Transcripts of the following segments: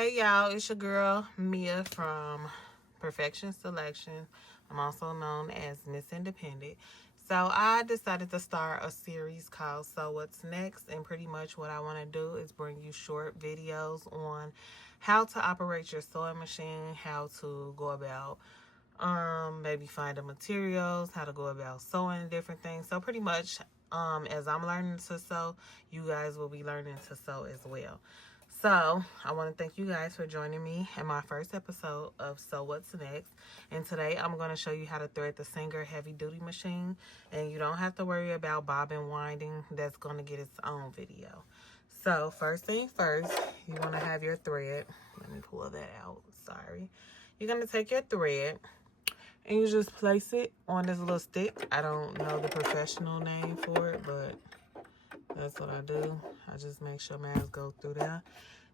Hey y'all, it's your girl Mia from Perfection Selection. I'm also known as Miss Independent. So I decided to start a series called So What's Next, and pretty much what I want to do is bring you short videos on how to operate your sewing machine, how to go about maybe finding materials, how to go about sewing different things. So pretty much as I'm learning to sew, you guys will be learning to sew as well. So I want to thank you guys for joining me in my first episode of So What's Next. And today I'm going to show you how to thread the Singer heavy duty machine. And you don't have to worry about bobbin winding. That's going to get its own video. So first thing first, you want to have your thread. Let me pull that out. Sorry. You're going to take your thread and you just place it on this little stick. I don't know the professional name for it, but that's what I do. I just make sure my hands go through there.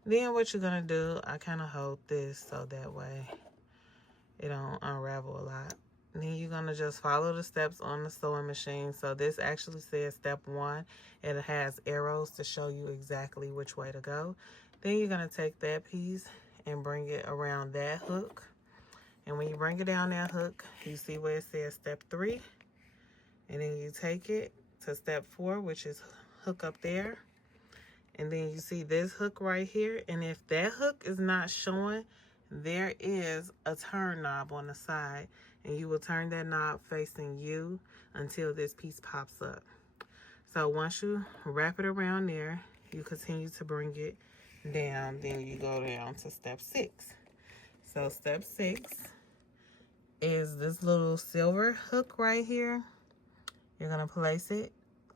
Then what you're going to do, I kind of hold this so that way it don't unravel a lot. Then you're going to just follow the steps on the sewing machine. So this actually says step 1. It has arrows to show you exactly which way to go. Then you're going to take that piece and bring it around that hook. And when you bring it down that hook, you see where it says step 3. And then you take it to step 4, which is hook up there. And then you see this hook right here. And if that hook is not showing, there is a turn knob on the side. And you will turn that knob facing you until this piece pops up. So once you wrap it around there, you continue to bring it down. Then you go down to step 6. So step 6 is this little silver hook right here. You're going to place it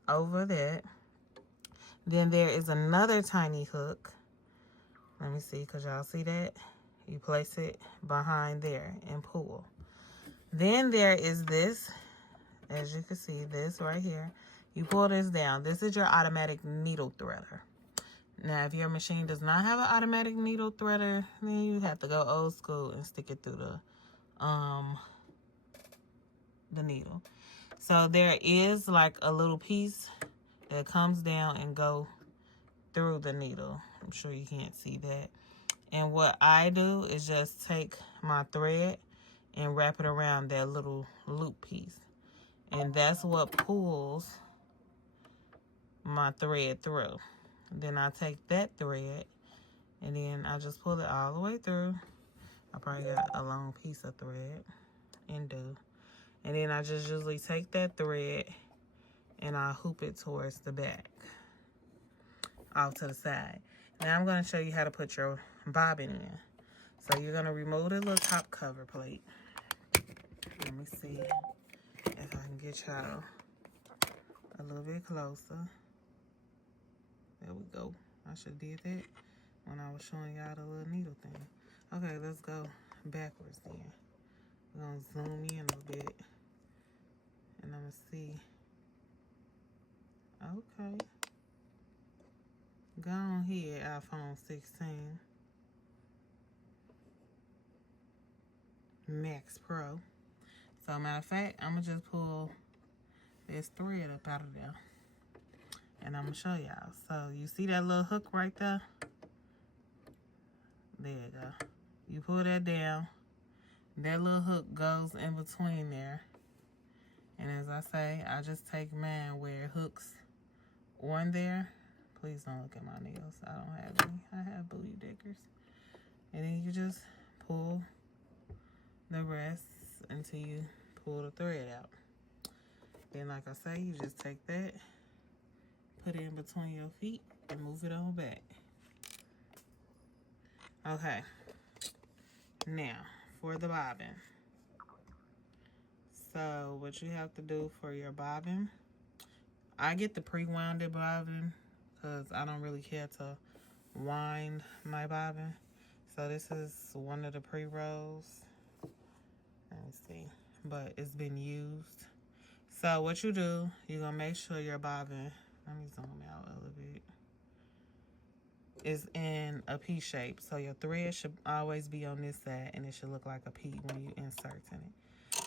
over that. Then there is another tiny hook. Let me see, because y'all see that? You place it behind there and pull. Then there is this, as you can see, this right here. You pull this down. This is your automatic needle threader. Now, if your machine does not have an automatic needle threader, then you have to go old school and stick it through the needle. So there is like a little piece that comes down and go through the needle. I'm sure you can't see that. And what I do is just take my thread and wrap it around that little loop piece. And that's what pulls my thread through. Then I take that thread and then I just pull it all the way through. I probably got a long piece of thread and do. And then I just usually take that thread and I hoop it towards the back, off to the side. Now I'm going to show you how to put your bobbin in. So you're going to remove the little top cover plate. Let me see if I can get y'all a little bit closer. There we go. I should have did that when I was showing y'all the little needle thing. Okay, let's go backwards then. We're going to zoom in a little bit. And I'm going to see. Okay. Go on here, iPhone 16 Max Pro. So matter of fact, I'm going to just pull this thread up out of there. And I'm going to show y'all. So you see that little hook right there? There you go. You pull that down. That little hook goes in between there. And as I say, I just take mine where it hooks on there. Please don't look at my nails. I don't have any. I have booty dickers. And then you just pull the rest until you pull the thread out. Then like I say, you just take that, put it in between your feet, and move it on back. Okay. Now, for the bobbin. So, what you have to do for your bobbin, I get the pre-winded bobbin because I don't really care to wind my bobbin. So, this is one of the pre-rolls. Let me see. But it's been used. So, what you do, you're going to make sure your bobbin, let me zoom out a little bit, is in a P shape. So, your thread should always be on this side and it should look like a P when you insert in it.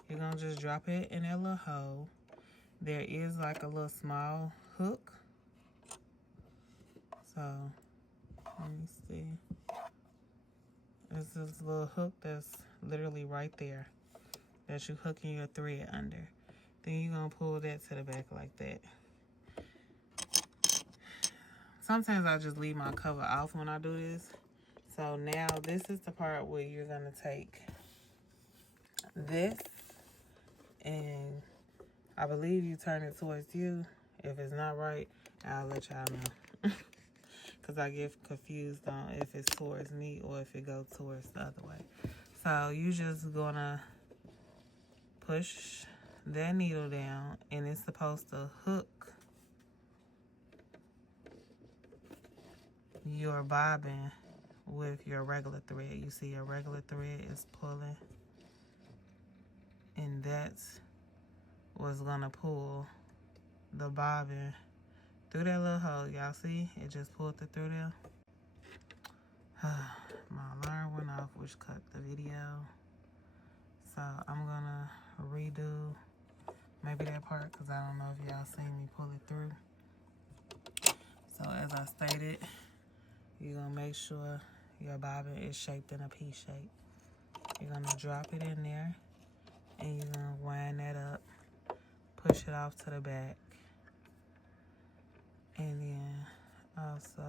You're going to just drop it in that little hole. There is like a little small hook. So, let me see. It's this little hook that's literally right there that you hooking your thread under. Then you're going to pull that to the back like that. Sometimes I just leave my cover off when I do this. So now this is the part where you're going to take this, and I believe you turn it towards you. If it's not right, I'll let y'all know. Because I get confused on if it's towards me or if it goes towards the other way. So you just going to push that needle down, and it's supposed to hook your bobbin with your regular thread. You see your regular thread is pulling, and that's what's gonna pull the bobbin through that little hole. Y'all see? It just pulled it through there. My alarm went off, which cut the video. So I'm gonna redo maybe that part, because I don't know if y'all seen me pull it through. So as I stated, you're gonna make sure your bobbin is shaped in a P shape. You're gonna drop it in there, and you're gonna wind that up, push it off to the back, and then also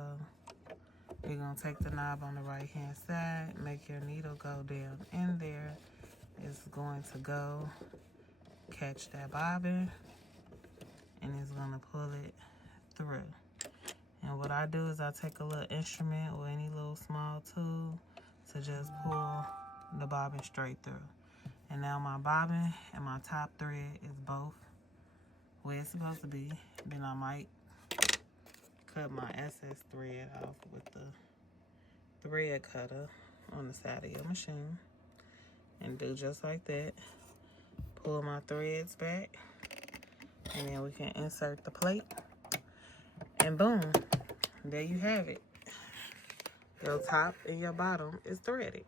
you're gonna take the knob on the right hand side, make your needle go down in there. It's going to go catch that bobbin, and it's gonna pull it through. And what I do is I take a little instrument or any little small tool to just pull the bobbin straight through. And now my bobbin and my top thread is both where it's supposed to be. Then I might cut my excess thread off with the thread cutter on the side of your machine. And do just like that. Pull my threads back. And then we can insert the plate. And boom, there you have it. Your top and your bottom is threaded.